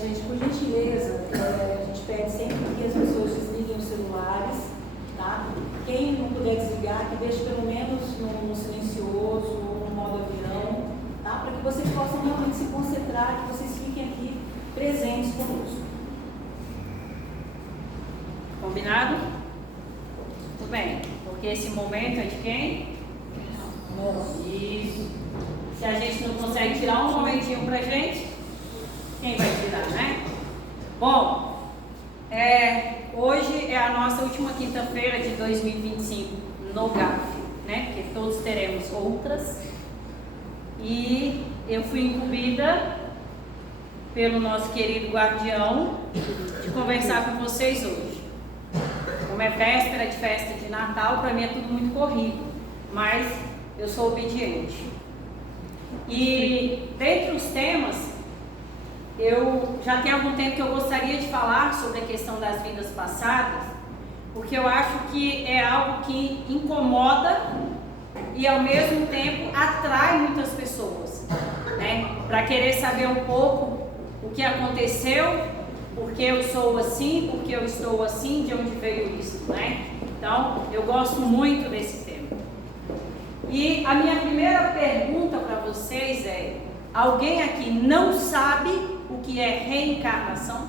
Gente, por gentileza, a gente pede sempre que as pessoas desliguem os celulares, tá? Quem não puder desligar, que deixe pelo menos no silencioso ou no modo avião, tá? Para que vocês possam realmente se concentrar, que vocês fiquem aqui presentes conosco. Combinado? Tudo bem, porque esse momento é de quem? Isso. Se a gente não consegue tirar um momentinho pra gente, quem vai tirar, né? Bom, hoje é a nossa última quinta-feira de 2025 no GAF, né? Porque todos teremos outras. E eu fui incumbida pelo nosso querido guardião de conversar com vocês hoje. Como é véspera de festa de Natal, para mim é tudo muito corrido, mas eu sou obediente. E dentre os temas, eu já tenho algum tempo que eu gostaria de falar sobre a questão das vidas passadas, porque eu acho que é algo que incomoda e ao mesmo tempo atrai muitas pessoas, né? Para querer saber um pouco o que aconteceu, por que eu sou assim, por que eu estou assim, de onde veio isso, né? Então, eu gosto muito desse tema. E a minha primeira pergunta para vocês é: alguém aqui não sabe o que é reencarnação?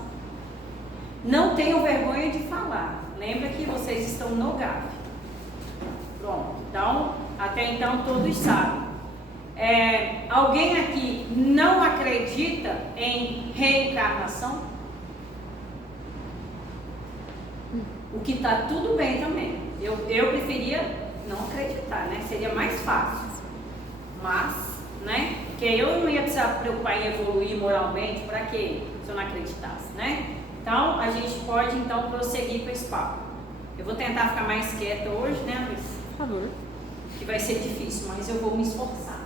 Não tenham vergonha de falar. Lembra que vocês estão no GAF. Pronto. Então, até então todos sabem. Alguém aqui não acredita em reencarnação? O que está tudo bem também. Eu preferia não acreditar, né? Seria mais fácil. Mas, né? Porque eu não ia precisar preocupar em evoluir moralmente, para quê? Se eu não acreditasse, né? Então, a gente pode então prosseguir com esse papo. Eu vou tentar ficar mais quieta hoje, né, Luiz? Por favor. Que vai ser difícil, mas eu vou me esforçar.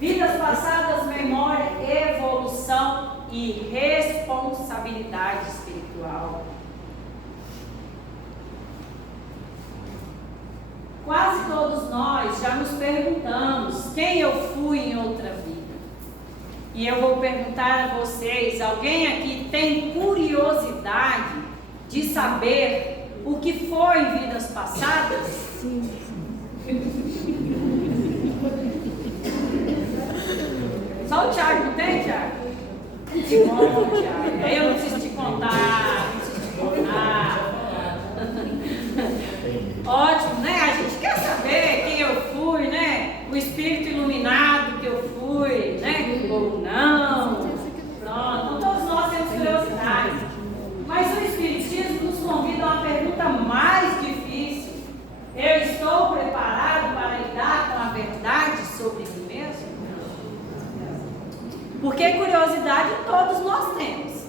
Vidas passadas, memória, evolução e responsabilidade espiritual. Quase todos nós já nos perguntamos quem eu fui em outra vida. E eu vou perguntar a vocês: alguém aqui tem curiosidade de saber o que foi em vidas passadas? Sim. Só o Thiago, não tem, Thiago? Que bom, Thiago. Eu não preciso te contar, não preciso te contar. Ótimo, né? A gente quer saber quem eu fui, né? O espírito iluminado que eu fui, né? Ou não. Pronto, então todos nós temos curiosidade. Mas o Espiritismo nos convida a uma pergunta mais difícil: eu estou preparado para lidar com a verdade sobre mim mesmo? Porque curiosidade todos nós temos.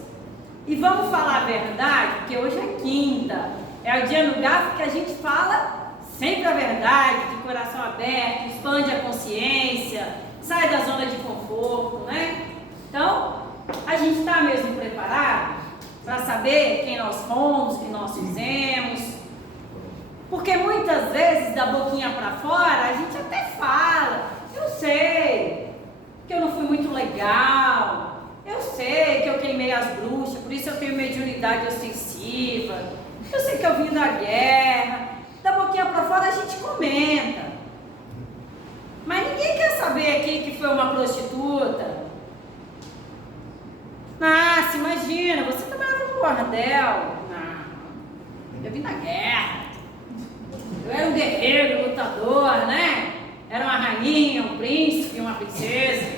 E vamos falar a verdade, porque hoje é quinta. É o dia no GAF que a gente fala sempre a verdade, de coração aberto, expande a consciência, sai da zona de conforto, né? Então, a gente está mesmo preparado para saber quem nós fomos, o que nós fizemos? Porque muitas vezes, da boquinha para fora, a gente até fala: eu sei que eu não fui muito legal, eu sei que eu queimei as bruxas, por isso eu tenho mediunidade ostensiva, eu sei que eu vim da guerra. Da boquinha para fora a gente comenta. Mas ninguém quer saber aqui que foi uma prostituta. Ah, se imagina, você trabalhava no bordel. Não, eu vim da guerra. Eu era um guerreiro, lutador, né? Era uma rainha, um príncipe, uma princesa.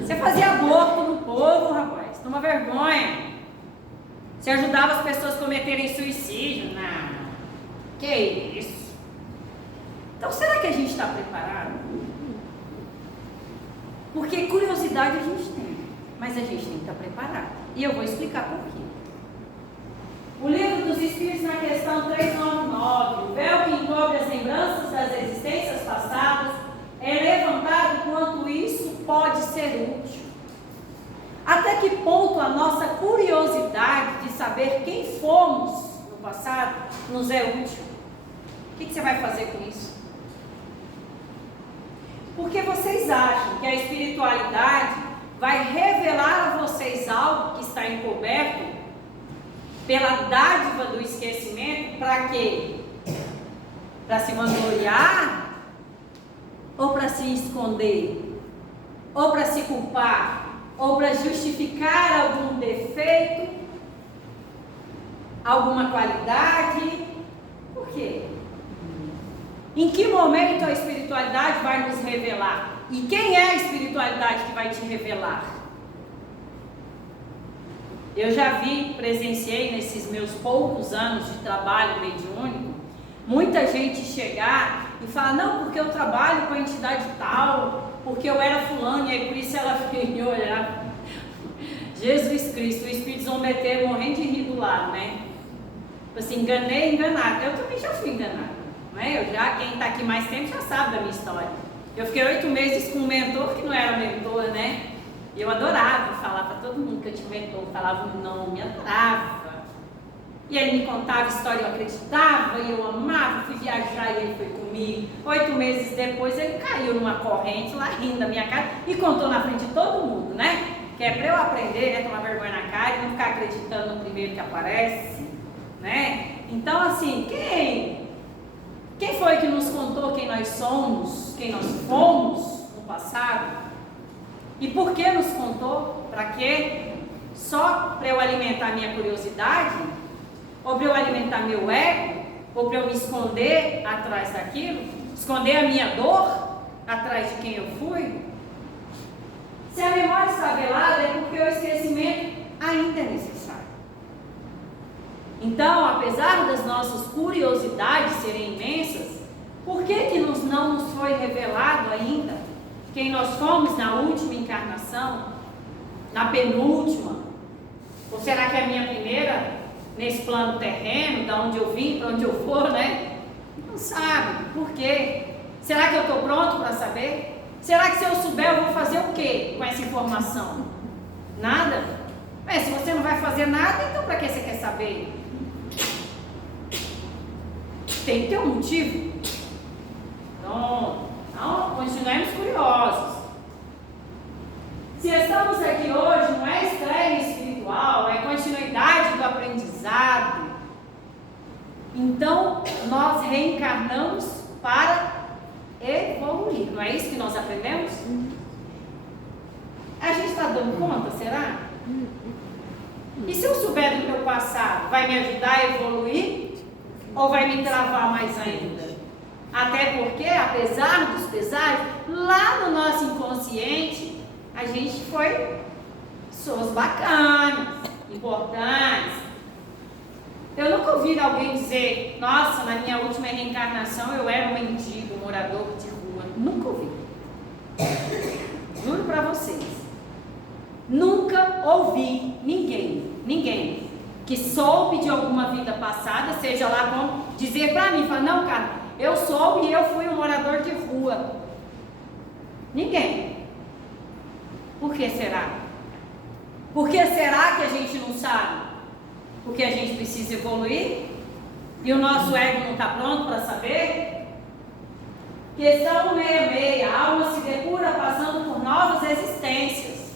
Você fazia aborto no povo, rapaz. Toma vergonha. Você ajudava as pessoas a cometerem suicídio? Não. Que isso? Então, será que a gente está preparado? Porque curiosidade a gente tem, mas a gente tem que estar preparado. E eu vou explicar por quê. O Livro dos Espíritos, na questão 399, o véu que encobre as lembranças das existências passadas, é levantado quanto isso pode ser útil. Até que ponto a nossa curiosidade de saber quem fomos no passado nos é útil? O que você vai fazer com isso? Porque vocês acham que a espiritualidade vai revelar a vocês algo que está encoberto pela dádiva do esquecimento, para quê? Para se vangloriar? Ou para se esconder? Ou para se culpar? Ou para justificar algum defeito? Alguma qualidade? Por quê? Em que momento a espiritualidade vai nos revelar? E quem é a espiritualidade que vai te revelar? Eu já presenciei nesses meus poucos anos de trabalho mediúnico, muita gente chegar e falar, não, porque eu trabalho com a entidade tal, porque eu era fulano, e aí por isso ela veio olhar. Jesus Cristo, o espírito zombeteiro morrendo de rir do lado, né? Assim, enganei, enganado. Eu também já fui enganada, né? Quem está aqui mais tempo já sabe da minha história. Eu fiquei 8 meses com um mentor que não era mentor, né? E eu adorava falar para todo mundo que eu tinha um mentor, falava o nome, adorava. E ele me contava história, eu acreditava, e eu amava, fui viajar e ele foi comigo. 8 meses depois ele caiu numa corrente lá rindo da minha cara e contou na frente de todo mundo, né? Que é para eu aprender, né? Tomar vergonha na cara e não ficar acreditando no primeiro que aparece, né? Então assim, quem foi que nos contou quem nós somos, quem nós fomos no passado? E por que nos contou? Para quê? Só para eu alimentar minha curiosidade? Ou para eu alimentar meu ego? Ou para eu me esconder atrás daquilo? Esconder a minha dor atrás de quem eu fui? Se a memória está velada, é porque o esquecimento ainda é necessário. Então, apesar das nossas curiosidades serem imensas, por que não nos foi revelado ainda quem nós fomos na última encarnação? Na penúltima? Ou será que é a minha primeira nesse plano terreno, da onde eu vim, para onde eu for, né? Não sabe. Por quê? Será que eu estou pronto para saber? Será que se eu souber eu vou fazer o quê com essa informação? Nada? Se você não vai fazer nada, então para que você quer saber? Tem que ter um motivo. Então, continuemos curiosos. Se estamos aqui hoje, não é estreia espiritual, é continuidade do aprendizado. Então, nós reencarnamos para evoluir. Não é isso que nós aprendemos? A gente está dando conta, será? E se eu souber do meu passado, vai me ajudar a evoluir? Ou vai me travar mais ainda? Até porque, apesar dos pesares, lá no nosso inconsciente, a gente foi pessoas bacanas, importantes. Eu nunca ouvi alguém dizer, nossa, na minha última reencarnação eu era um mendigo, morador de rua. Nunca ouvi. Juro para vocês. Nunca ouvi ninguém que soube de alguma vida passada, seja lá como dizer para mim, falar, não, cara, eu soube e eu fui um morador de rua. Ninguém. Por que será? Por que será que a gente não sabe? Porque a gente precisa evoluir? E o nosso ego não está pronto para saber? Questão 66. A alma se depura passando por novas existências.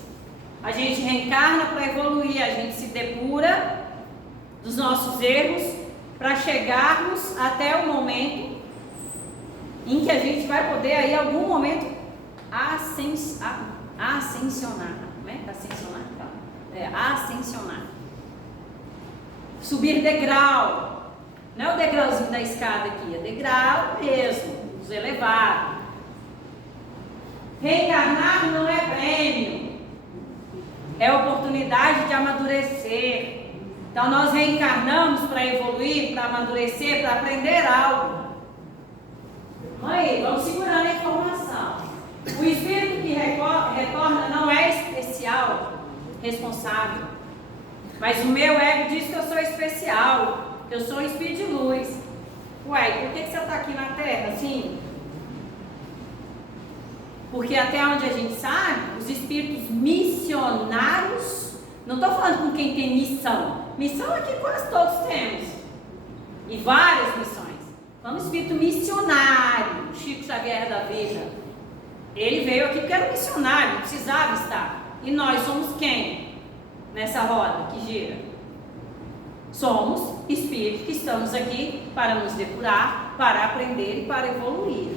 A gente reencarna para evoluir, a gente se depura dos nossos erros para chegarmos até o momento em que a gente vai poder aí, em algum momento, ascensionar. Como é? Ascensionar. Subir degrau. Não é o degrauzinho da escada aqui, é degrau mesmo, os elevados. Reencarnar não é prêmio, é oportunidade de amadurecer. Então nós reencarnamos para evoluir, para amadurecer, para aprender algo. Aí, vamos segurando a informação. O espírito que retorna não é especial, responsável. Mas o meu ego diz que eu sou especial, que eu sou um espírito de luz. Ué, por que você está aqui na Terra assim? Porque até onde a gente sabe, os espíritos missionários, não estou falando com quem tem missão. Missão aqui quase todos temos. E várias missões. Então, espírito missionário, Chico Xavier da vida. Ele veio aqui porque era um missionário, precisava estar. E nós somos quem nessa roda que gira? Somos espíritos que estamos aqui para nos depurar, para aprender e para evoluir.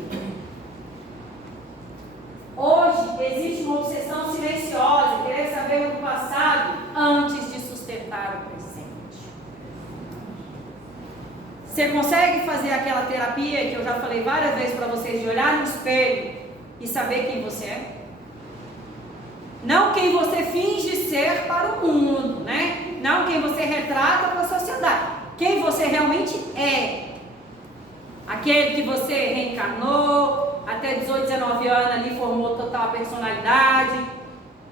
Hoje existe uma obsessão silenciosa, querer saber do passado antes de sustentar o presente. Você consegue fazer aquela terapia que eu já falei várias vezes para vocês, de olhar no espelho e saber quem você é? Não quem você finge ser para o mundo, né? Não quem você retrata para a sociedade. Quem você realmente é. Aquele que você reencarnou, até 18, 19 anos ali formou total personalidade.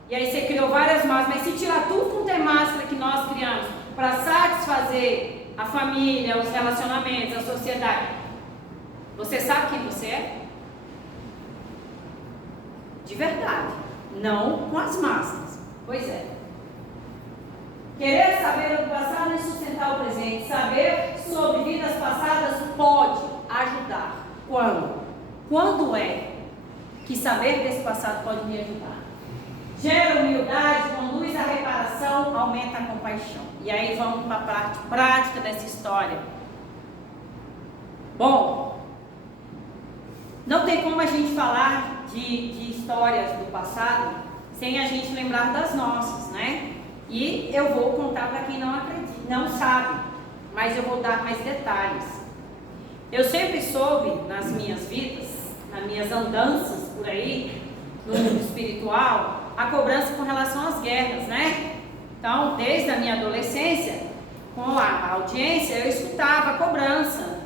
E aí você criou várias máscaras. Mas se tirar tudo quanto é máscara que nós criamos para satisfazer a família, os relacionamentos, a sociedade, você sabe quem você é? De verdade. Não com as máscaras. Pois é. Querer saber do passado e sustentar o presente. Saber sobre vidas passadas pode ajudar. Quando? Quando é que saber desse passado pode me ajudar? Gera humildade, conduz à reparação, aumenta a compaixão. E aí vamos para a parte prática dessa história. Bom, não tem como a gente falar de histórias do passado sem a gente lembrar das nossas, né? E eu vou contar para quem não acredita, não sabe, mas eu vou dar mais detalhes. Eu sempre soube nas minhas vidas, nas minhas andanças por aí, no mundo espiritual, a cobrança com relação às guerras, né? Então, desde a minha adolescência, com a audiência, eu escutava a cobrança,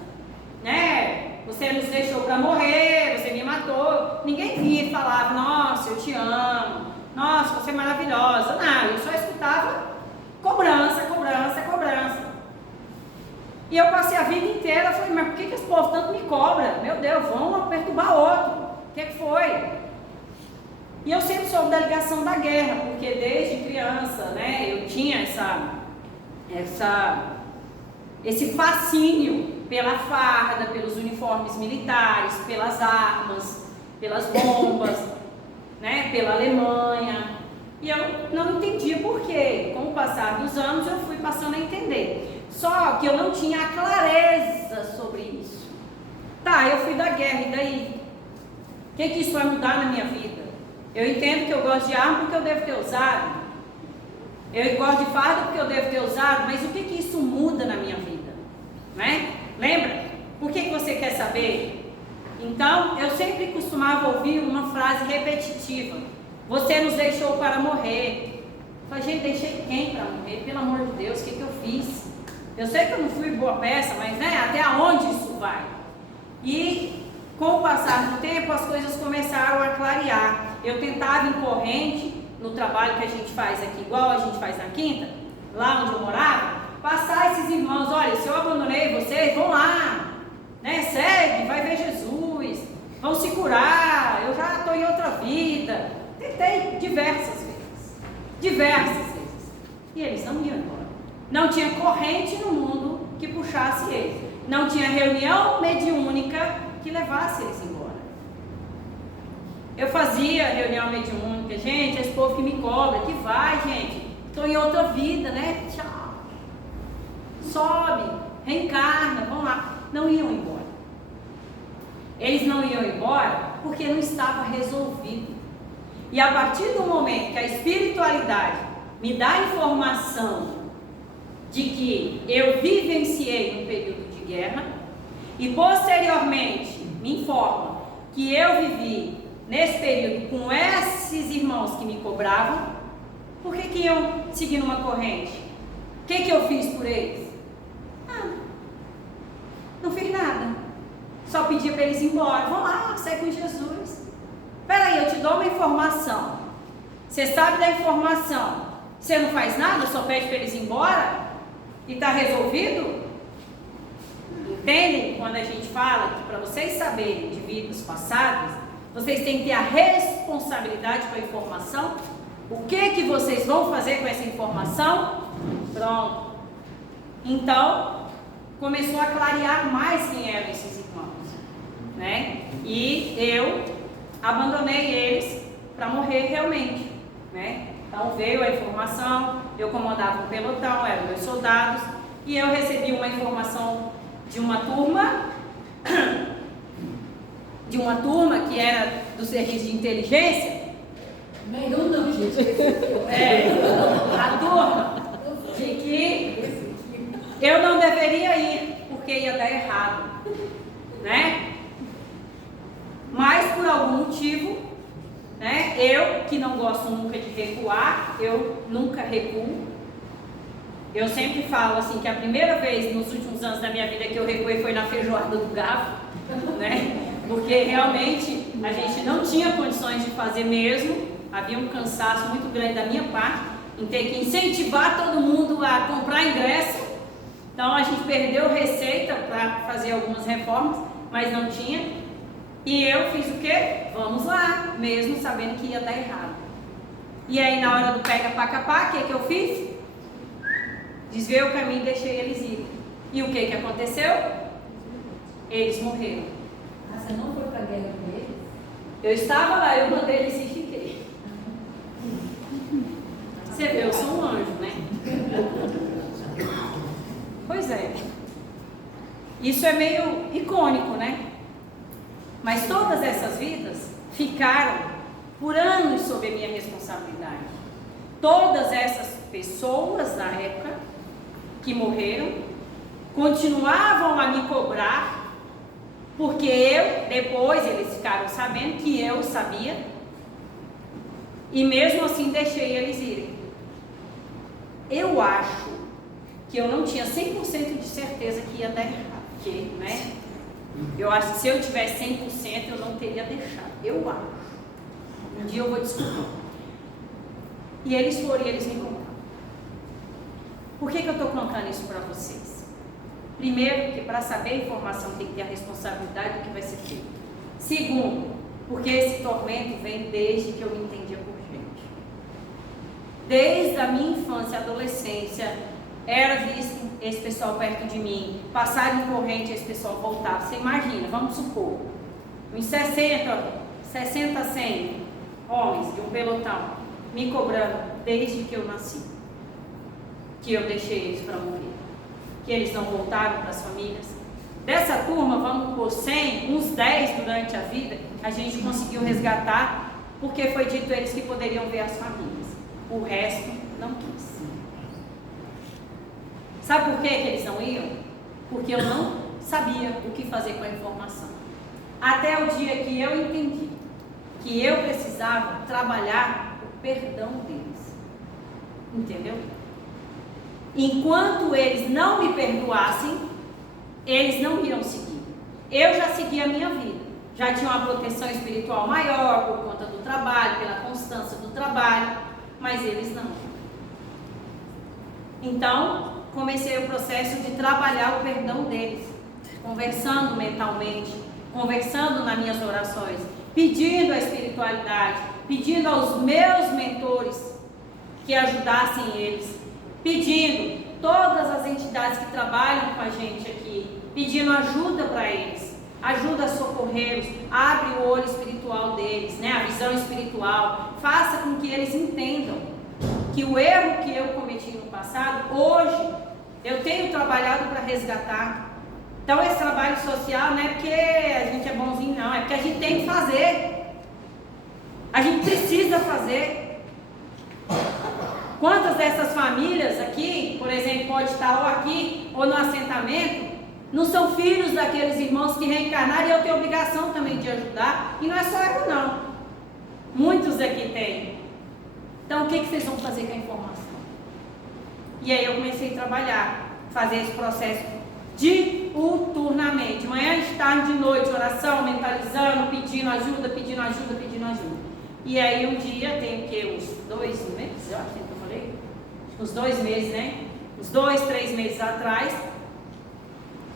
né? Você nos deixou para morrer, você me matou. Ninguém vinha e falava, nossa, eu te amo, nossa, você é maravilhosa. Não, eu só escutava cobrança, cobrança, cobrança. E eu passei a vida inteira, falei, mas por que esse povo tanto me cobra? Meu Deus, vão perturbar outro. O que foi? E eu sempre soube da ligação da guerra, porque desde criança, né, eu tinha esse fascínio pela farda, pelos uniformes militares, pelas armas, pelas bombas, né, pela Alemanha. E eu não entendia por quê. Com o passar dos anos eu fui passando a entender. Só que eu não tinha a clareza sobre isso. Tá, eu fui da guerra, e daí? O que isso vai mudar na minha vida? Eu entendo que eu gosto de arma porque eu devo ter usado. Eu gosto de farda porque eu devo ter usado, mas o que isso muda na minha vida? Né? Lembra? Por que você quer saber? Então, eu sempre costumava ouvir uma frase repetitiva. Você nos deixou para morrer. Eu falei, gente, deixei quem para morrer? Pelo amor de Deus, o que eu fiz? Eu sei que eu não fui boa peça, mas né, até onde isso vai? E com o passar do tempo, as coisas começaram a clarear. Eu tentava em corrente, no trabalho que a gente faz aqui, igual a gente faz na Quinta, lá onde eu morava, passar esses irmãos, olha, se eu abandonei vocês, vão lá, né, segue, vai ver Jesus, vão se curar, eu já estou em outra vida. Tentei diversas vezes, e eles não iam embora. Não tinha corrente no mundo que puxasse eles, não tinha reunião mediúnica que levasse eles embora. Eu fazia reunião mediúnica, gente, esse povo que me cobra, que vai, gente, estou em outra vida, né? Tchau. Sobe, reencarna, vão lá. Não iam embora. Eles não iam embora porque não estava resolvido. E a partir do momento que a espiritualidade me dá a informação de que eu vivenciei um período de guerra e posteriormente me informa que eu vivi nesse período com esses irmãos que me cobravam, por que iam seguir numa corrente? O que eu fiz por eles? Não fiz nada. Só pedia para eles ir embora. Vão lá, sai com Jesus. Peraí, eu te dou uma informação. Você sabe da informação. Você não faz nada, só pede para eles ir embora? E está resolvido? Entendem? Quando a gente fala que para vocês saberem de vidas passadas, vocês têm que ter a responsabilidade com a informação. O que vocês vão fazer com essa informação? Pronto. Então, começou a clarear mais quem eram esses irmãos, né? E eu abandonei eles para morrer realmente, né? Então veio a informação, eu comandava um pelotão, eram meus soldados, e eu recebi uma informação de uma turma que era do serviço de inteligência. Não, gente. A turma de que eu não deveria ir, porque ia dar errado, né? Mas por algum motivo, né? Eu que não gosto nunca de recuar, eu nunca recuo. Eu sempre falo assim que a primeira vez nos últimos anos da minha vida que eu recuei foi na feijoada do Gavo, né? Porque realmente a gente não tinha condições de fazer mesmo, havia um cansaço muito grande da minha parte em ter que incentivar todo mundo a comprar ingresso. Então a gente perdeu receita para fazer algumas reformas, mas não tinha. E eu fiz o quê? Vamos lá, mesmo sabendo que ia dar errado. E aí na hora do pega pra capá, o que eu fiz? Desviei o caminho e deixei eles irem. E o que aconteceu? Eles morreram. Ah, você não foi para a guerra com eles? Eu estava lá, eu mandei eles e fiquei. Você vê, eu sou um anjo, né? Pois é. Isso é meio icônico, né? Mas todas essas vidas ficaram por anos sob a minha responsabilidade. Todas essas pessoas na época que morreram continuavam a me cobrar, porque depois eles ficaram sabendo que eu sabia, e mesmo assim deixei eles irem. Eu acho que eu não tinha 100% de certeza que ia dar errado, porque, né? Eu acho que se eu tivesse 100% eu não teria deixado, eu acho. Um dia eu vou descobrir. E eles foram e eles me contaram. Por que eu estou contando isso para vocês? Primeiro, porque para saber a informação tem que ter a responsabilidade do que vai ser feito. Segundo, porque esse tormento vem desde que eu me entendia por gente. Desde a minha infância e adolescência, era visto esse pessoal perto de mim, passar em corrente, esse pessoal voltava. Você imagina, vamos supor, uns 60, 100 homens de um pelotão, me cobrando desde que eu nasci, que eu deixei eles para morrer, que eles não voltaram para as famílias. Dessa turma, vamos por 100, uns 10 durante a vida, a gente conseguiu resgatar, porque foi dito a eles que poderiam ver as famílias. O resto não quis. Sabe por que eles não iam? Porque eu não sabia o que fazer com a informação. Até o dia que eu entendi que eu precisava trabalhar o perdão deles. Entendeu? Enquanto eles não me perdoassem, eles não iriam seguir. Eu já segui a minha vida. Já tinha uma proteção espiritual maior por conta do trabalho, pela constância do trabalho, mas eles não. Então, comecei o processo de trabalhar o perdão deles, conversando mentalmente, conversando nas minhas orações, pedindo a espiritualidade, pedindo aos meus mentores que ajudassem eles, pedindo todas as entidades que trabalham com a gente aqui, pedindo ajuda para eles, ajuda a socorrê-los, abre o olho espiritual deles, né, a visão espiritual, faça com que eles entendam que o erro que eu cometi no passado, hoje, eu tenho trabalhado para resgatar. Então esse trabalho social não é porque a gente é bonzinho, não, é porque a gente tem que fazer. A gente precisa fazer. Quantas dessas famílias aqui, por exemplo, pode estar ou aqui ou no assentamento, não são filhos daqueles irmãos que reencarnaram e eu tenho obrigação também de ajudar. E não é só eu não. Muitos aqui têm. Então o que vocês vão fazer com a informação? E aí eu comecei a trabalhar, fazer esse processo diuturnamente, de manhã, de tarde, de noite, oração, mentalizando, pedindo ajuda, pedindo ajuda, pedindo ajuda. E aí um dia, tem o que, uns 2 meses, eu acho que eu falei, uns 2 meses, né? Uns 2, 3 meses atrás,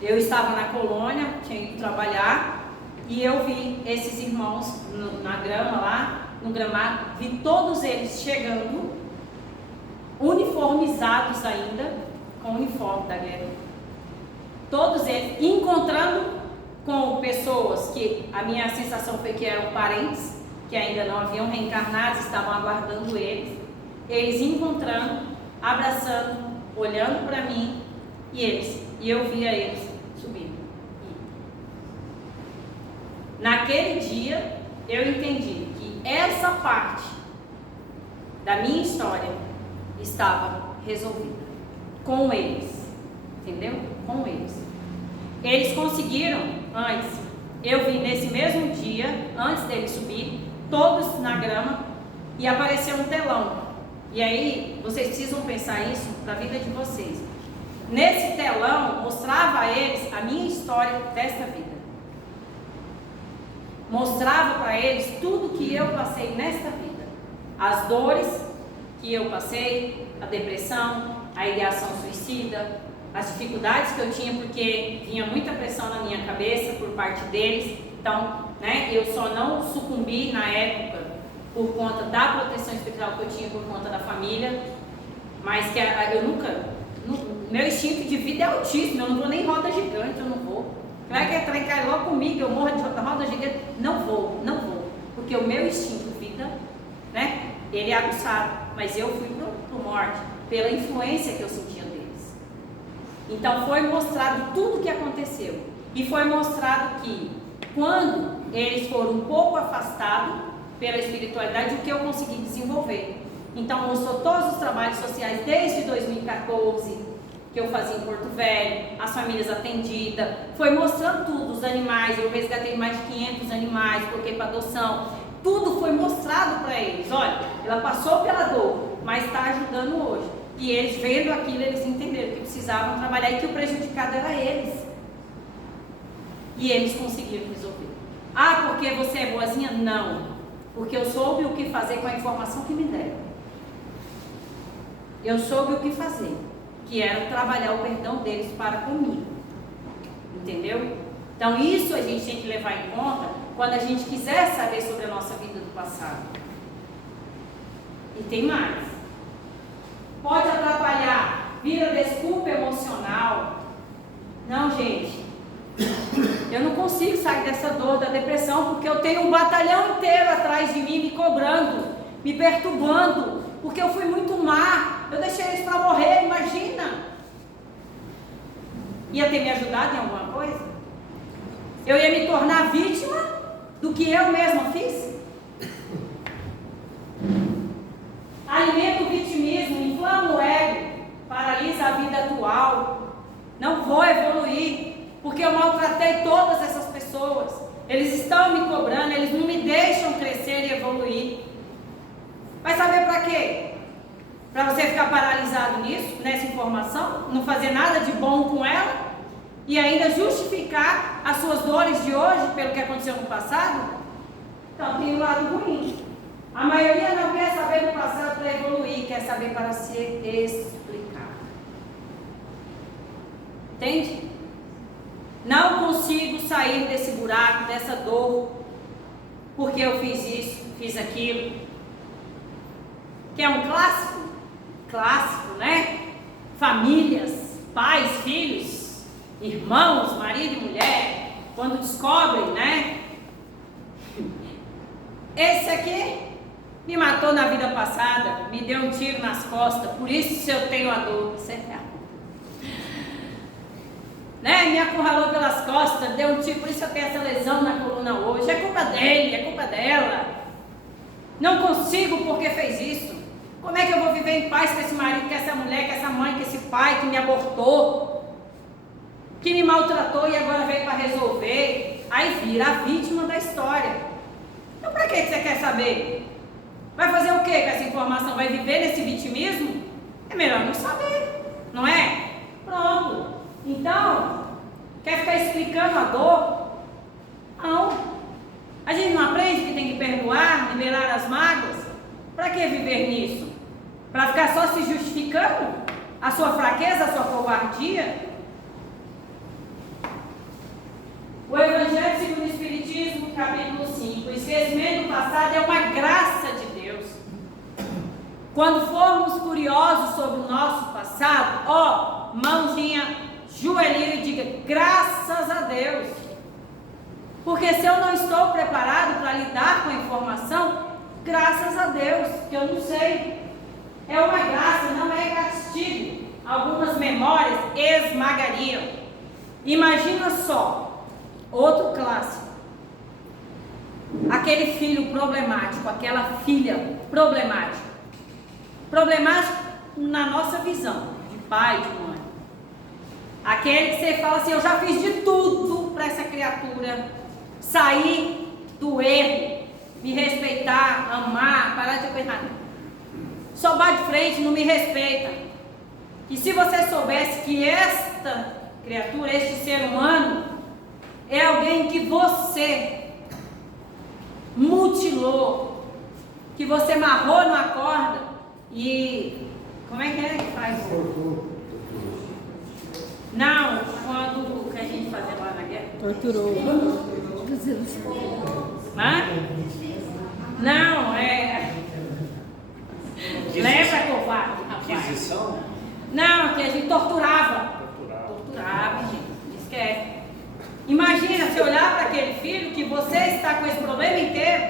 eu estava na colônia, tinha ido trabalhar, e eu vi esses irmãos na grama lá, no gramado, vi todos eles chegando, uniformizados ainda, com o uniforme da guerra. Todos eles encontrando com pessoas que a minha sensação foi que eram parentes, que ainda não haviam reencarnado, estavam aguardando eles encontrando, abraçando, olhando para mim, e eu via eles subindo. Naquele dia, eu entendi que essa parte da minha história estava resolvida com eles, entendeu? Com eles. Eles conseguiram antes. Eu vi nesse mesmo dia, antes deles subir, todos na grama, e apareceu um telão. E aí, vocês precisam pensar isso para a vida de vocês. Nesse telão, mostrava a eles a minha história desta vida. Mostrava para eles tudo que eu passei nesta vida. As dores que eu passei, a depressão, a ideação suicida, as dificuldades que eu tinha, porque vinha muita pressão na minha cabeça por parte deles. Então, eu só não sucumbi na época por conta da proteção espiritual que eu tinha por conta da família, mas que eu nunca, meu instinto de vida é altíssimo, eu não vou nem em roda gigante, eu não vou. Vai que cai logo comigo, eu morro de roda gigante, não vou, porque o meu instinto de vida, ele é aguçado, mas eu fui pro morte, pela influência que eu sentia deles. Então foi mostrado tudo o que aconteceu, e foi mostrado que quando eles foram um pouco afastados pela espiritualidade, o que eu consegui desenvolver. Então mostrou todos os trabalhos sociais desde 2014 que eu fazia em Porto Velho, as famílias atendidas, foi mostrando tudo, os animais, eu resgatei mais de 500 animais, coloquei para adoção, tudo foi mostrado para eles. Olha, ela passou pela dor, mas está ajudando hoje. E eles vendo aquilo, eles entenderam que precisavam trabalhar e que o prejudicado era eles. E eles conseguiram resolver. Ah, porque você é boazinha? Não, porque eu soube o que fazer com a informação que me deram. Eu soube o que fazer, que era trabalhar o perdão deles para comigo. Entendeu? Então isso a gente tem que levar em conta quando a gente quiser saber sobre a nossa vida do passado. E tem mais. Pode atrapalhar, vira desculpa emocional. Não, gente. Eu não consigo sair dessa dor da depressão porque eu tenho um batalhão inteiro atrás de mim me cobrando, me perturbando, porque eu fui muito má. Eu deixei eles para morrer, imagina. Ia ter me ajudado em alguma coisa? Eu ia me tornar vítima do que eu mesma fiz? Alimenta o vitimismo, inflama o ego, paralisa a vida atual. Não vou evoluir, porque eu maltratei todas essas pessoas. Eles estão me cobrando, eles não me deixam crescer e evoluir. Vai saber para quê? Para você ficar paralisado nisso, nessa informação, não fazer nada de bom com ela e ainda justificar as suas dores de hoje pelo que aconteceu no passado? Então tem o lado ruim. A maioria não quer saber do passado para evoluir, quer saber para se explicar. Entende? Não consigo sair desse buraco, dessa dor, porque eu fiz isso, fiz aquilo. Que é um clássico? Clássico, né? Famílias, pais, filhos, irmãos, marido e mulher, quando descobrem, né? Esse aqui me matou na vida passada, me deu um tiro nas costas, por isso eu tenho a dor. Isso é real. Né? Me acurralou pelas costas, deu um tiro, por isso eu tenho essa lesão na coluna hoje. É culpa dele, é culpa dela. Não consigo porque fez isso. Como é que eu vou viver em paz com esse marido, com essa mulher, com essa mãe, com esse pai que me abortou, que me maltratou e agora veio para resolver? Aí vira a vítima da história. Então para que você quer saber? Vai fazer o que com essa informação? Vai viver nesse vitimismo? É melhor não saber, não é? Pronto. Então, quer ficar explicando a dor? Não. A gente não aprende que tem que perdoar, liberar as mágoas? Para que viver nisso? Para ficar só se justificando? A sua fraqueza, a sua covardia? O Evangelho segundo o Espiritismo, capítulo 5. O esquecimento do passado é uma graça de Deus. Quando formos curiosos sobre o nosso passado, mãozinha, joelhinho e diga, graças a Deus. Porque se eu não estou preparado para lidar com a informação, graças a Deus, que eu não sei. É uma graça, não é castigo. Algumas memórias esmagariam. Imagina só, outro clássico. Aquele filho problemático, aquela filha problemática. Problemático na nossa visão, de pai, de mãe. Aquele que você fala assim, eu já fiz de tudo para essa criatura sair do erro, me respeitar, amar, parar de errar. Só bate de frente, não me respeita. E se você soubesse que esta criatura, este ser humano, é alguém que você mutilou, que você amarrou numa corda e... Como é que faz? Não, quando que a gente fazia lá na guerra? Torturou. Hã? Não, lembra, covarde, rapaz? Inquisição? Não, que a gente torturava. Torturava, gente. Esquece. Imagina se olhar para aquele filho que você está com esse problema inteiro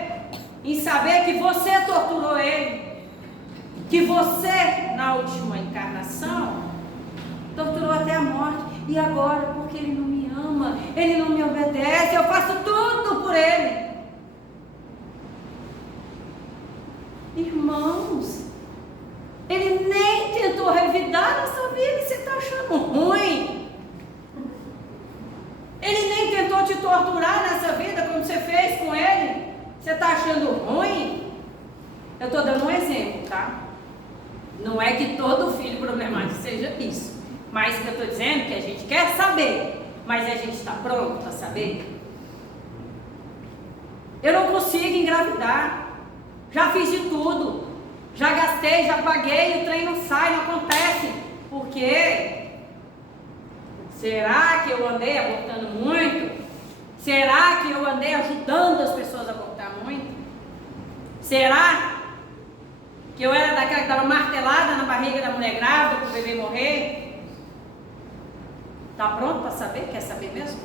em saber que você torturou ele. Que você, na última encarnação, torturou até a morte. E agora, porque ele não me ama, ele não me obedece, eu faço tudo por ele. Irmãos, ele nem tentou revidar na sua vida e você está achando ruim. Ele nem tentou te torturar nessa vida como você fez com ele. Você está achando ruim? Eu estou dando um exemplo, tá? Não é que todo filho problemático seja isso. Mas eu estou dizendo que a gente quer saber, mas a gente está pronto para saber? Eu não consigo engravidar. Já fiz de tudo. Já gastei, já paguei, o trem não sai, não acontece. Por quê? Será que eu andei abortando muito? Será que eu andei ajudando as pessoas a abortar muito? Será que eu era daquela que estava martelada na barriga da mulher grávida para o bebê morrer? Está pronto para saber? Quer saber mesmo?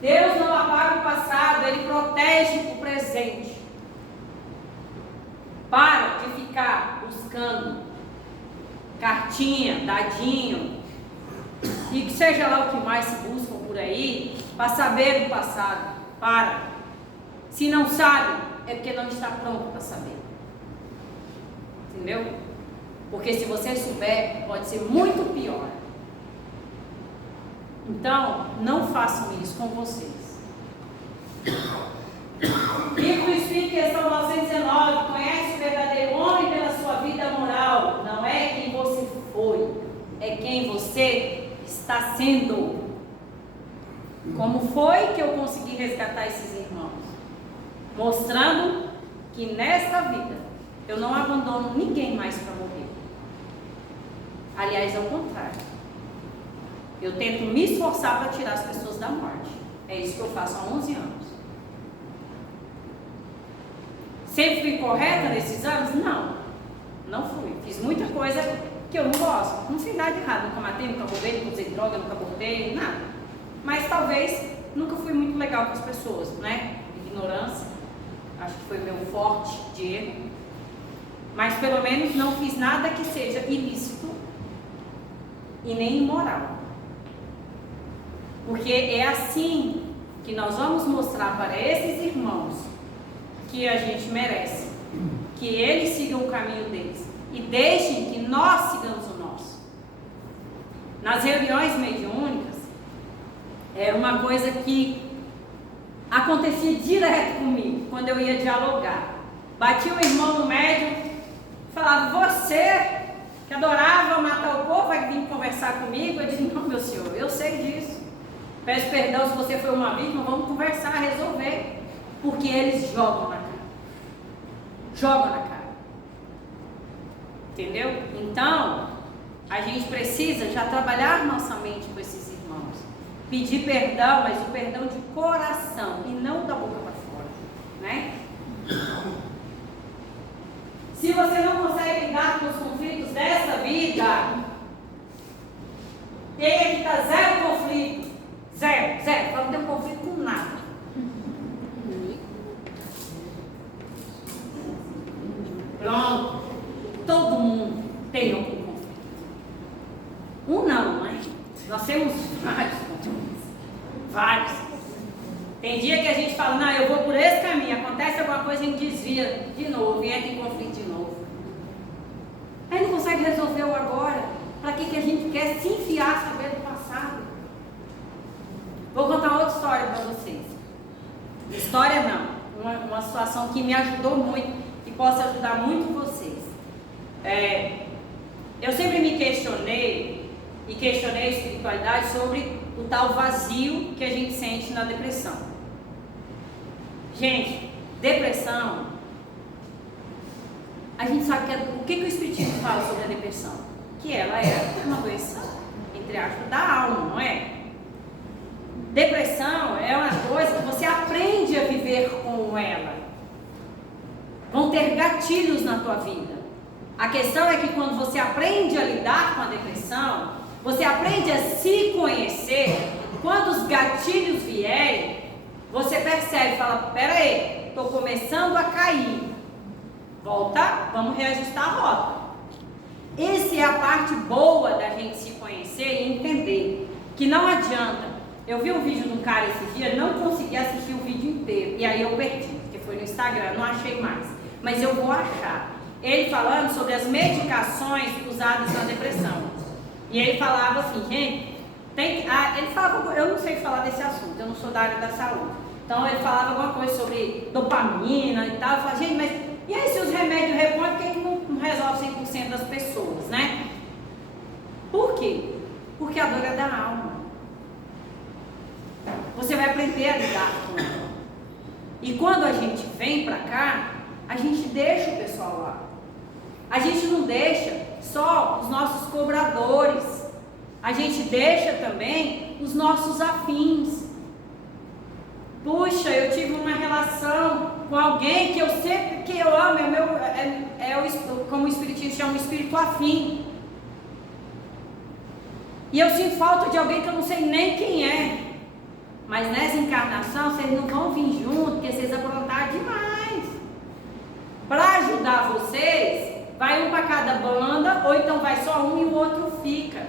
Deus não apaga o passado, Ele protege o presente. Para de ficar buscando cartinha, dadinho, e que seja lá o que mais se busca por aí, para saber do passado. Para. Se não sabe, é porque não está pronto para saber. Entendeu? Porque se você souber, pode ser muito pior. Então, não façam isso com vocês. Livro do Espírito, questão 919, conhece o verdadeiro homem pela sua vida moral. Não é quem você foi, é quem você está sendo. Como foi que eu consegui resgatar esses irmãos? Mostrando que nesta vida eu não abandono ninguém mais para morrer. Aliás, ao contrário. Eu tento me esforçar para tirar as pessoas da morte. É isso que eu faço há 11 anos. Sempre fui correta nesses anos? Não. Não fui. Fiz muita coisa que eu não gosto. Não fiz nada de errado. Nunca matei, nunca roubei, nunca usei droga, nunca abortei, nada. Mas talvez nunca fui muito legal com as pessoas, né? Ignorância. Acho que foi meu forte de erro. Mas pelo menos não fiz nada que seja ilícito e nem imoral. Porque é assim que nós vamos mostrar para esses irmãos que a gente merece. Que eles sigam o caminho deles. E deixem que nós sigamos o nosso. Nas reuniões mediúnicas, era uma coisa que acontecia direto comigo, quando eu ia dialogar. Batia o irmão no médium, falava, você que adorava matar o povo, vai vir conversar comigo? Eu disse, não, meu senhor, eu sei disso. Peço perdão se você foi uma vítima, vamos conversar, resolver. Porque eles jogam na cara. Jogam na cara. Entendeu? Então, a gente precisa já trabalhar nossa mente com esses irmãos. Pedir perdão, mas o perdão de coração e não da boca para fora. Né? Se você não consegue lidar com os conflitos dessa vida, quem é que está zero conflito? Zero. Ela não tem um conflito com nada. Pronto. Todo mundo tem algum conflito. Não, né? Nós temos vários conflitos. Vários. Tem dia que a gente fala, não, eu vou por esse caminho, acontece alguma coisa, a gente desvia de novo e entra em conflito de novo. Aí não consegue resolver o agora. Para que a gente quer se enfiar saber do passado? Vou contar outra história para vocês. História não, uma situação que me ajudou muito e possa ajudar muito vocês. Eu sempre me questionei e questionei a espiritualidade sobre o tal vazio que a gente sente na depressão. Gente, depressão, a gente sabe o que o Espiritismo fala sobre a depressão? Que ela é uma doença, entre aspas, da alma, não é? Depressão é uma coisa que você aprende a viver com ela. Vão ter gatilhos na tua vida. A questão é que quando você aprende a lidar com a depressão, você aprende a se conhecer. Quando os gatilhos vierem, você percebe e fala, peraí, estou começando a cair. Volta, vamos reajustar a rota. Essa é a parte boa da gente se conhecer e entender que não adianta. Eu vi um vídeo de um cara esses dias, não consegui assistir o vídeo inteiro, e aí eu perdi, porque foi no Instagram, não achei mais, mas eu vou achar. Ele falando sobre as medicações usadas na depressão, e ele falava assim, gente, ele falava, eu não sei falar desse assunto, eu não sou da área da saúde, então ele falava alguma coisa sobre dopamina e tal, eu falava, gente, mas e aí se os remédios repõem, por que não resolve 100% das pessoas, né? Por quê? Porque a dor é da alma. Você vai aprender a lidar com ela. E quando a gente vem pra cá, a gente deixa o pessoal lá. A gente não deixa só os nossos cobradores. A gente deixa também os nossos afins. Puxa, eu tive uma relação com alguém que eu sempre que eu amo, como o Espiritismo chama, um espírito afim. E eu sinto falta de alguém que eu não sei nem quem é. Mas nessa encarnação, vocês não vão vir junto, porque vocês aprontaram demais. Para ajudar vocês, vai um para cada banda, ou então vai só um e o outro fica.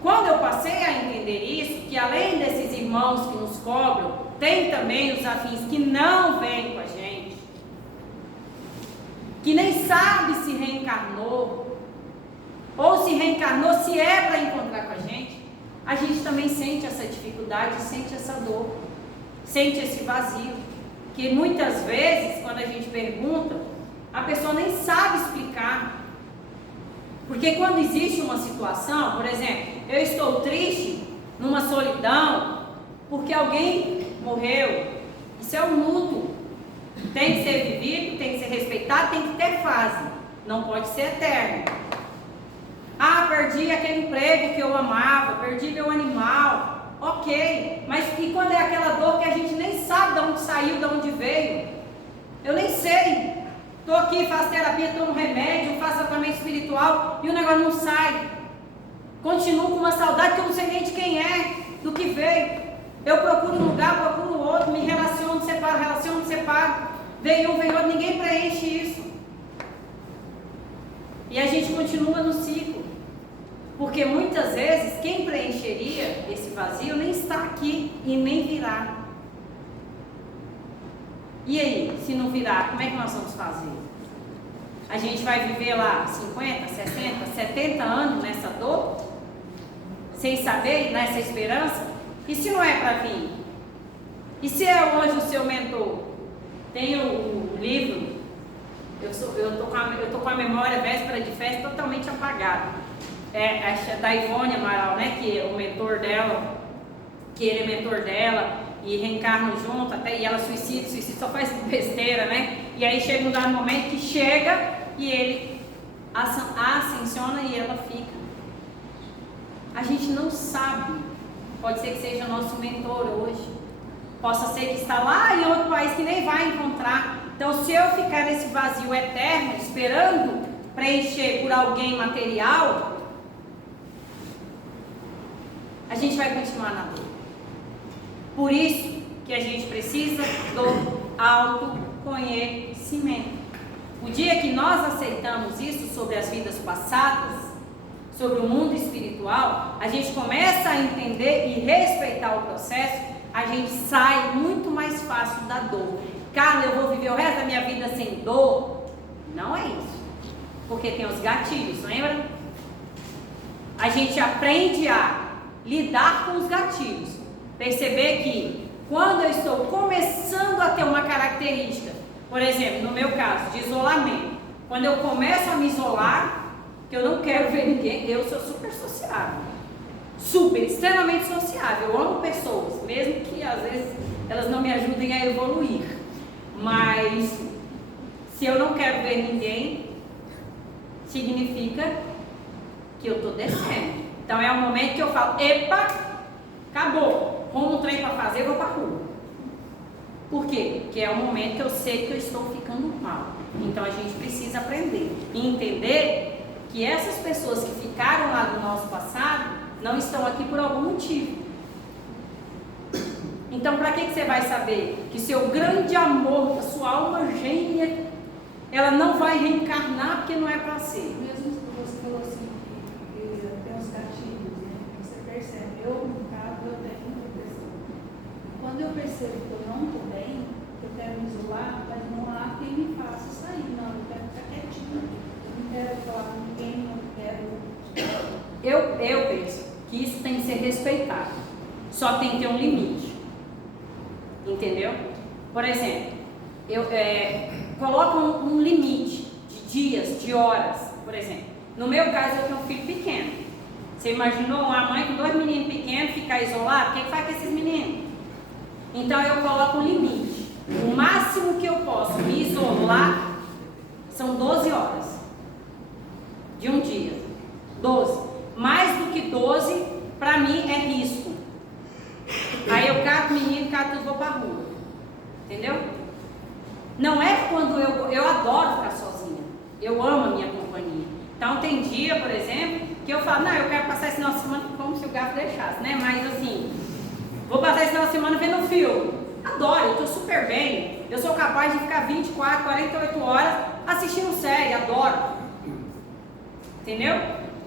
Quando eu passei a entender isso, que além desses irmãos que nos cobram, tem também os afins que não vêm com a gente, que nem sabe se reencarnou, ou se reencarnou, se é para encontrar com a gente também sente essa dificuldade, sente essa dor, sente esse vazio, que muitas vezes, quando a gente pergunta, a pessoa nem sabe explicar. Porque quando existe uma situação, por exemplo, eu estou triste, numa solidão, porque alguém morreu, isso é um luto, tem que ser vivido, tem que ser respeitado, tem que ter fase, não pode ser eterno. Perdi aquele emprego que eu amava, perdi meu animal, ok, mas e quando é aquela dor que a gente nem sabe de onde saiu, de onde veio? Eu nem sei, estou aqui, faço terapia, tomo remédio, faço tratamento espiritual e o negócio não sai. Continuo com uma saudade que eu não sei nem de quem é, do que veio. Eu procuro um lugar, procuro outro, me relaciono, separo, vem um, vem outro, ninguém preenche isso. E a gente continua no ciclo. Porque muitas vezes quem preencheria esse vazio nem está aqui e nem virá. E aí, se não virar, como é que nós vamos fazer? A gente vai viver lá 50, 60, 70 anos nessa dor? Sem saber, nessa esperança? E se não é para vir? E se é hoje o seu mentor? Tem o livro, eu tô com a memória véspera de festa totalmente apagada. Da Ivone Amaral, né, que é o mentor dela, que ele é mentor dela e reencarnam junto, até, e ela suicida, só faz besteira, né? E aí chega um dado momento que chega e ele ascensiona e ela fica. A gente não sabe, pode ser que seja nosso mentor hoje, possa ser que está lá em outro país que nem vai encontrar. Então, se eu ficar nesse vazio eterno, esperando preencher por alguém material, a gente vai continuar na dor. Por isso que a gente precisa do autoconhecimento. O dia que nós aceitamos isso sobre as vidas passadas, sobre o mundo espiritual, a gente começa a entender e respeitar o processo, a gente sai muito mais fácil da dor. Carla, eu vou viver o resto da minha vida sem dor? Não é isso. Porque tem os gatilhos, lembra? A gente aprende a lidar com os gatilhos. Perceber que quando eu estou começando a ter uma característica, por exemplo, no meu caso, de isolamento, quando eu começo a me isolar, que eu não quero ver ninguém, eu sou super sociável. Super, extremamente sociável. Eu amo pessoas, mesmo que às vezes elas não me ajudem a evoluir. Mas se eu não quero ver ninguém, significa que eu estou descendo. Então é o momento que eu falo, epa, acabou, rumo um trem para fazer, vou para a rua. Por quê? Porque é o momento que eu sei que eu estou ficando mal. Então a gente precisa aprender e entender que essas pessoas que ficaram lá do nosso passado não estão aqui por algum motivo. Então para que você vai saber que seu grande amor, da sua alma gêmea, ela não vai reencarnar porque não é para ser? Mesmo que você falou assim, que tem os gatilhos, né? Você percebe, eu no caso, eu tenho depressão. Quando eu percebo que eu não estou bem, que eu quero me isolar, mas não há quem me faça sair, não, eu quero ficar quietinha. Eu não quero falar com ninguém, não quero. Eu penso que isso tem que ser respeitado. Só tem que ter um limite. Entendeu? Por exemplo, coloca um limite de dias, de horas, por exemplo. No meu caso, eu tenho um filho pequeno. Você imaginou uma mãe com 2 meninos pequenos ficar isolada? O que faz com esses meninos? Então eu coloco um limite. O máximo que eu posso me isolar são 12 horas de um dia. 12. Mais do que 12, para mim é risco. Aí eu cato o menino, cato tudo, vou para a rua. Entendeu? Não é quando eu adoro ficar sozinha. Eu amo a minha companhia. Então tem dia, por exemplo, que eu falo, não, eu quero passar esse final de semana como se o gato deixasse, né? Mas assim, vou passar esse final de semana vendo um filme. Adoro, eu estou super bem. Eu sou capaz de ficar 24, 48 horas assistindo série, adoro. Entendeu?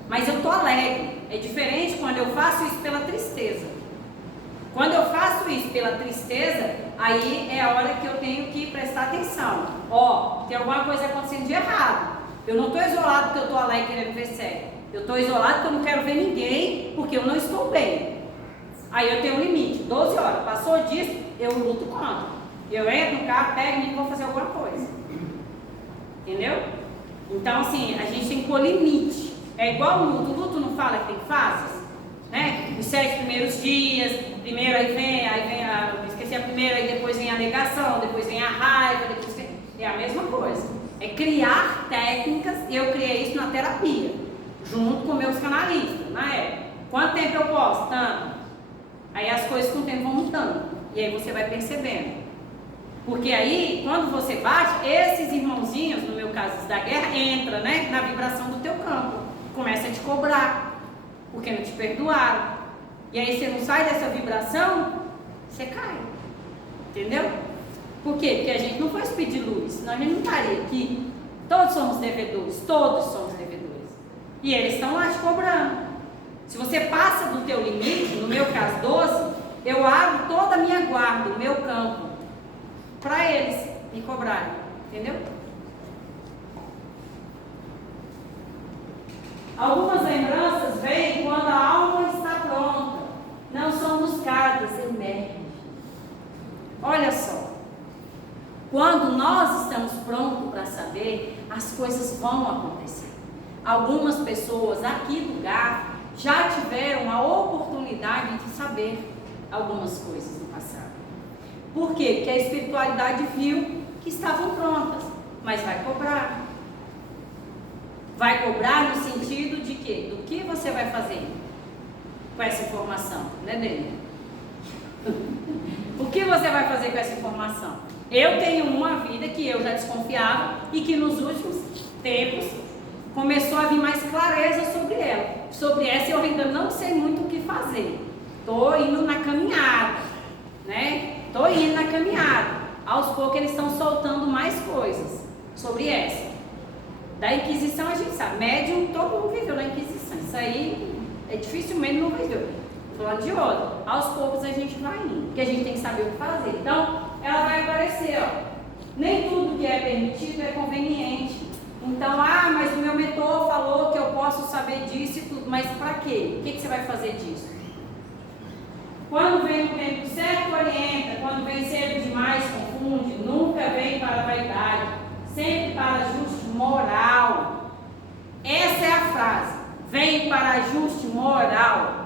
Mas eu estou alegre. É diferente quando eu faço isso pela tristeza. Quando eu faço isso pela tristeza, aí é a hora que eu tenho que prestar atenção. Ó, tem alguma coisa acontecendo de errado. Eu não estou isolado porque eu estou alegre querendo ver série. Eu estou isolado porque eu não quero ver ninguém, porque eu não estou bem. Aí eu tenho um limite, 12 horas. Passou disso, eu luto contra. Eu entro no carro, pego e vou fazer alguma coisa. Entendeu? Então, assim, a gente tem que pôr limite. É igual o luto. O luto não fala que tem fases? Né? Os 7 primeiros dias, primeiro aí vem esqueci a primeira, aí depois vem a negação, depois vem a raiva, depois vem, é a mesma coisa. É criar técnicas, eu criei isso na terapia, junto com meus canalistas, na época. Quanto tempo eu posso? Tanto. Aí as coisas com o tempo vão mudando, e aí você vai percebendo. Porque aí, quando você bate, esses irmãozinhos, no meu caso da guerra, entra, né, na vibração do teu campo, começa a te cobrar, porque não te perdoaram. E aí você não sai dessa vibração, você cai. Entendeu? Por quê? Porque a gente não foi pedir luz, senão a gente não estaria aqui. Todos somos devedores, todos somos devedores. E eles estão lá te cobrando. Se você passa do teu limite, no meu caso 12, eu abro toda a minha guarda, o meu campo, para eles me cobrarem. Entendeu? Algumas lembranças vêm quando a alma está pronta, não são buscadas, emergem. Olha só, quando nós estamos prontos para saber, as coisas vão acontecer. Algumas pessoas aqui do GAF já tiveram a oportunidade de saber algumas coisas no passado. Por quê? Porque a espiritualidade viu que estavam prontas, mas vai cobrar. Vai cobrar no sentido de quê? Do que você vai fazer com essa informação, né, Dani? O que você vai fazer com essa informação? Eu tenho uma vida que eu já desconfiava e que nos últimos tempos começou a vir mais clareza sobre ela. Sobre essa eu ainda não sei muito o que fazer. Estou indo na caminhada, né? Estou indo na caminhada. Aos poucos eles estão soltando mais coisas sobre essa. Da Inquisição a gente sabe, médium, todo mundo viveu na Inquisição. Isso aí é dificilmente não viveu. Estou falando de outra. Aos poucos a gente vai indo, porque a gente tem que saber o que fazer. Então, ela vai aparecer, ó. Nem tudo que é permitido é conveniente. Então, mas o meu mentor falou que eu posso saber disso e tudo. Mas para quê? O que você vai fazer disso? Quando vem o tempo certo, orienta. Quando vem cedo demais, confunde. Nunca vem para a vaidade. Sempre para ajuste moral. Essa é a frase. Vem para ajuste moral.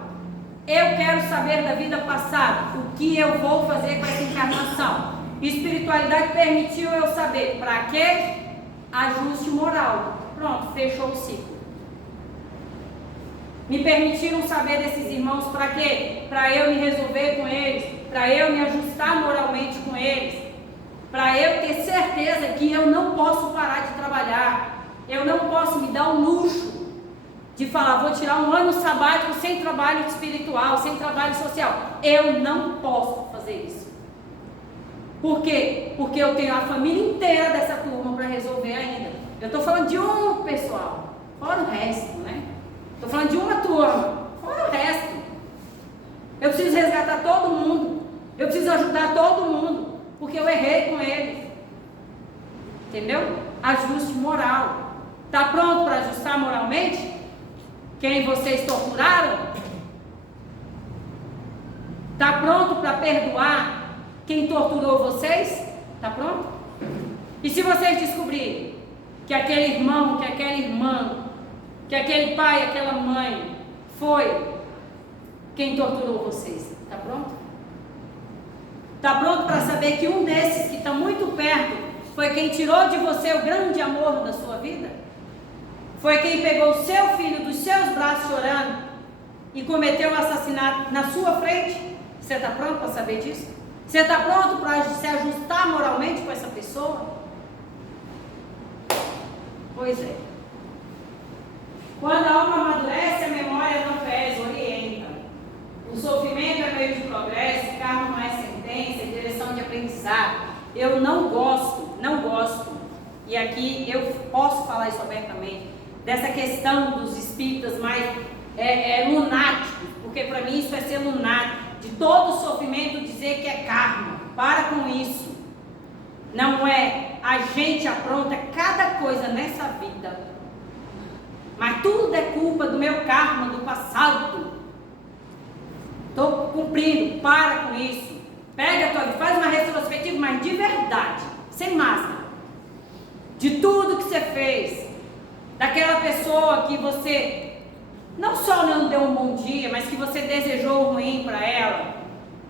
Eu quero saber da vida passada. O que eu vou fazer com essa encarnação? Espiritualidade permitiu eu saber. Para quê? Ajuste moral. Pronto, fechou o ciclo. Me permitiram saber desses irmãos para quê? Para eu me resolver com eles, para eu me ajustar moralmente com eles, para eu ter certeza que eu não posso parar de trabalhar, eu não posso me dar o luxo de falar, vou tirar um ano sabático sem trabalho espiritual, sem trabalho social. Eu não posso fazer isso. Por quê? Porque eu tenho a família inteira dessa turma para resolver ainda. Eu estou falando de um pessoal, fora o resto, né? Estou falando de uma turma, fora o resto. Eu preciso resgatar todo mundo. Eu preciso ajudar todo mundo. Porque eu errei com eles. Entendeu? Ajuste moral. Está pronto para ajustar moralmente? Quem vocês torturaram? Está pronto para perdoar quem torturou vocês? Está pronto? E se vocês descobrirem que aquele irmão, que aquela irmã, que aquele pai, aquela mãe foi quem torturou vocês, está pronto? Está pronto para saber que um desses que está muito perto foi quem tirou de você o grande amor da sua vida? Foi quem pegou o seu filho dos seus braços chorando e cometeu o assassinato na sua frente? Você está pronto para saber disso? Você está pronto para se ajustar moralmente com essa pessoa? Pois é. Quando a alma amadurece, a memória não pesa, orienta. O sofrimento é meio de progresso, karma mais sentença, direção de aprendizado. Eu não gosto, e aqui eu posso falar isso abertamente, dessa questão dos espíritas mais lunáticos, porque para mim isso é ser lunático, de todo sofrimento dizer que é karma. Para com isso. Não é. A gente apronta cada coisa nessa vida. Mas tudo é culpa do meu karma, do passado. Estou cumprindo, para com isso. Pega a tua vida, faz uma retrospectiva, mas de verdade, sem máscara. De tudo que você fez. Daquela pessoa que você não só não deu um bom dia, mas que você desejou ruim para ela.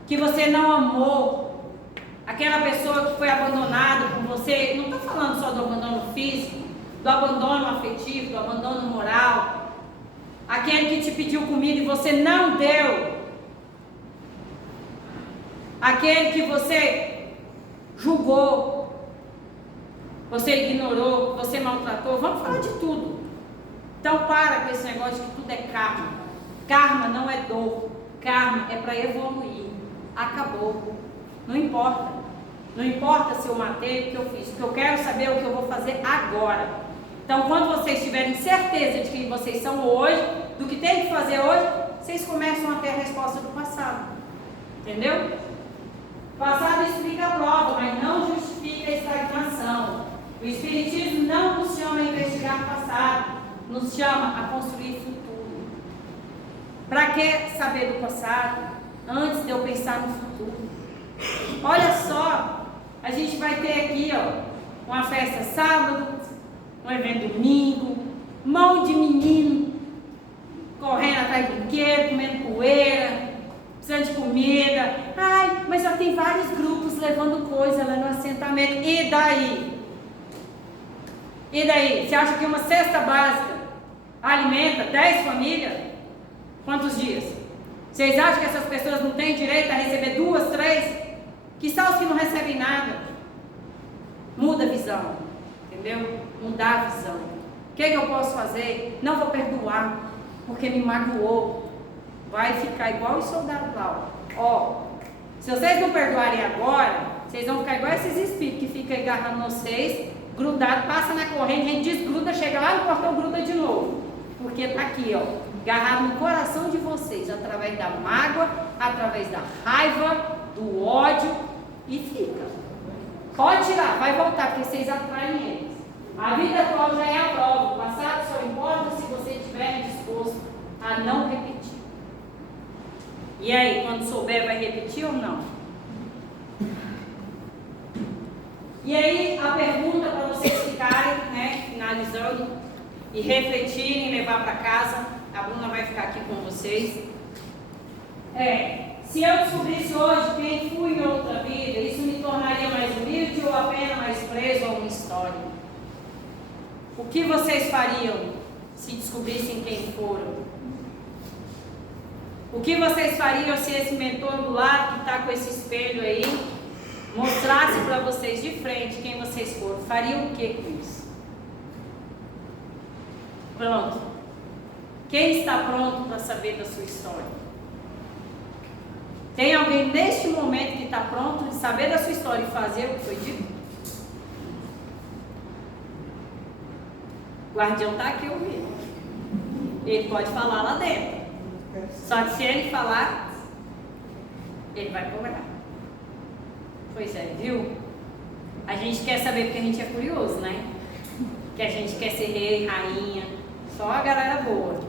Que você não amou. Aquela pessoa que foi abandonada por você. Não estou falando só do abandono físico, do abandono afetivo, do abandono moral. Aquele que te pediu comida e você não deu. Aquele que você julgou, você ignorou, você maltratou. Vamos falar de tudo. Então para com esse negócio que tudo é karma. Karma não é dor. Karma é para evoluir. Acabou. Não importa. Não importa se eu matei, o que eu fiz. O que eu quero saber é o que eu vou fazer agora. Então, quando vocês tiverem certeza de quem vocês são hoje, do que tem que fazer hoje, vocês começam a ter a resposta do passado. Entendeu? O passado explica a prova, mas não justifica a estagnação. O Espiritismo não nos chama a investigar o passado, nos chama a construir futuro. Para que saber do passado antes de eu pensar no futuro? Olha só, a gente vai ter aqui, uma festa sábado, um evento domingo, mão de menino correndo atrás de brinquedo, comendo poeira, precisando de comida. Ai, mas já tem vários grupos levando coisa lá no assentamento. E daí? E daí? Você acha que uma cesta básica alimenta 10 famílias? Quantos dias? Vocês acham que essas pessoas não têm direito a receber 2, 3? Que são os que não recebem nada? Muda a visão, entendeu? Mudar a visão. O que eu posso fazer? Não vou perdoar, porque me magoou. vai ficar igual os soldados lá, ó. Se vocês não perdoarem agora, vocês vão ficar igual esses espíritos que ficam agarrando vocês, grudado, passa na corrente, a gente desgruda, chega lá no portão, gruda de novo. Porque tá aqui, ó, agarrado no coração de vocês, através da mágoa, através da raiva, do ódio, e fica. Pode tirar, vai voltar, porque vocês atraem eles. A vida atual já é a prova, o passado só importa se você estiver disposto a não repetir. E aí, quando souber, vai repetir ou não? E aí, a pergunta para vocês ficarem, né, finalizando e refletirem, levar para casa, a Bruna vai ficar aqui com vocês. Se eu descobrisse hoje quem fui em outra vida, isso me tornaria mais humilde ou apenas mais preso a uma história? O que vocês fariam se descobrissem quem foram? O que vocês fariam se esse mentor do lado que está com esse espelho aí mostrasse para vocês de frente quem vocês foram? Fariam o que com isso? Pronto. Quem está pronto para saber da sua história? Tem alguém neste momento que está pronto de saber da sua história e fazer o que foi dito? O guardião está aqui ouvindo. Ele pode falar lá dentro. Só que se ele falar, ele vai cobrar. Pois é, viu? A gente quer saber porque a gente é curioso, né? Que a gente quer ser rei, rainha, só a galera boa.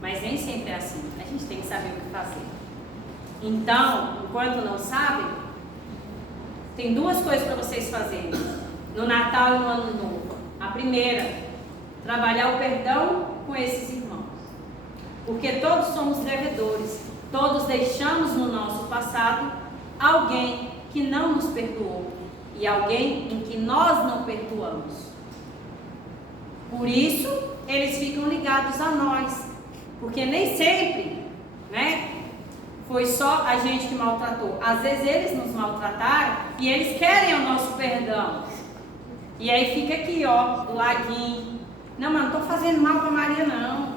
Mas nem sempre é assim. A gente tem que saber o que fazer. Então, enquanto não sabe, tem duas coisas para vocês fazerem no Natal e no Ano Novo. A primeira, trabalhar o perdão com esses irmãos. Porque todos somos devedores. Todos deixamos no nosso passado alguém que não nos perdoou e alguém em que nós não perdoamos. Por isso, eles ficam ligados a nós. Porque nem sempre, né? Foi só a gente que maltratou. Às vezes eles nos maltrataram e eles querem o nosso perdão. E aí fica aqui, ó, do ladinho. Não, mas não estou fazendo mal para Maria, não.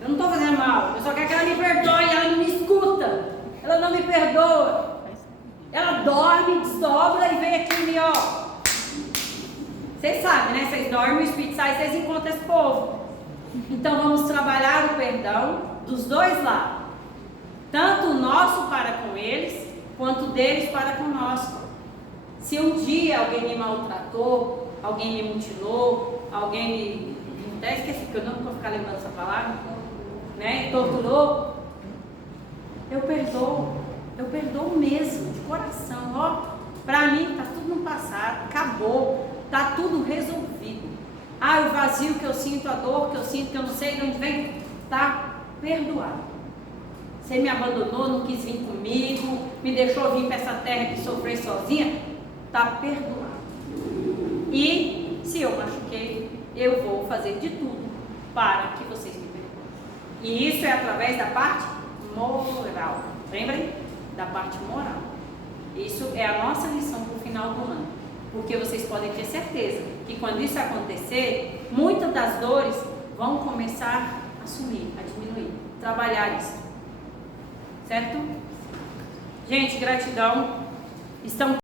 Eu não estou fazendo mal. Eu só quero que ela me perdoe. Ela não me escuta. Ela não me perdoa. Ela dorme, desdobra e vem aqui, ó. Vocês sabem, né? Vocês dormem, o Espírito sai, vocês encontram esse povo. Então vamos trabalhar o perdão dos dois lados. Tanto o nosso para com eles, quanto deles para conosco. Se um dia alguém me maltratou, alguém me mutilou, alguém me... até esqueci, porque eu não vou ficar lembrando essa palavra, né? Torturou, eu perdoo mesmo, de coração, ó. Para mim, tá tudo no passado, acabou, tá tudo resolvido. Ah, o vazio que eu sinto, a dor que eu sinto, que eu não sei de onde vem, tá perdoado. Você me abandonou, não quis vir comigo, me deixou vir para essa terra de sofrer sozinha, está perdoado. E se eu machuquei, eu vou fazer de tudo para que vocês me perdoem. E isso é através da parte moral. Lembrem? Da parte moral. Isso é a nossa lição para o final do ano. Porque vocês podem ter certeza que quando isso acontecer, muitas das dores vão começar a sumir, a diminuir. Trabalhar isso. Certo? Gente, gratidão. Estão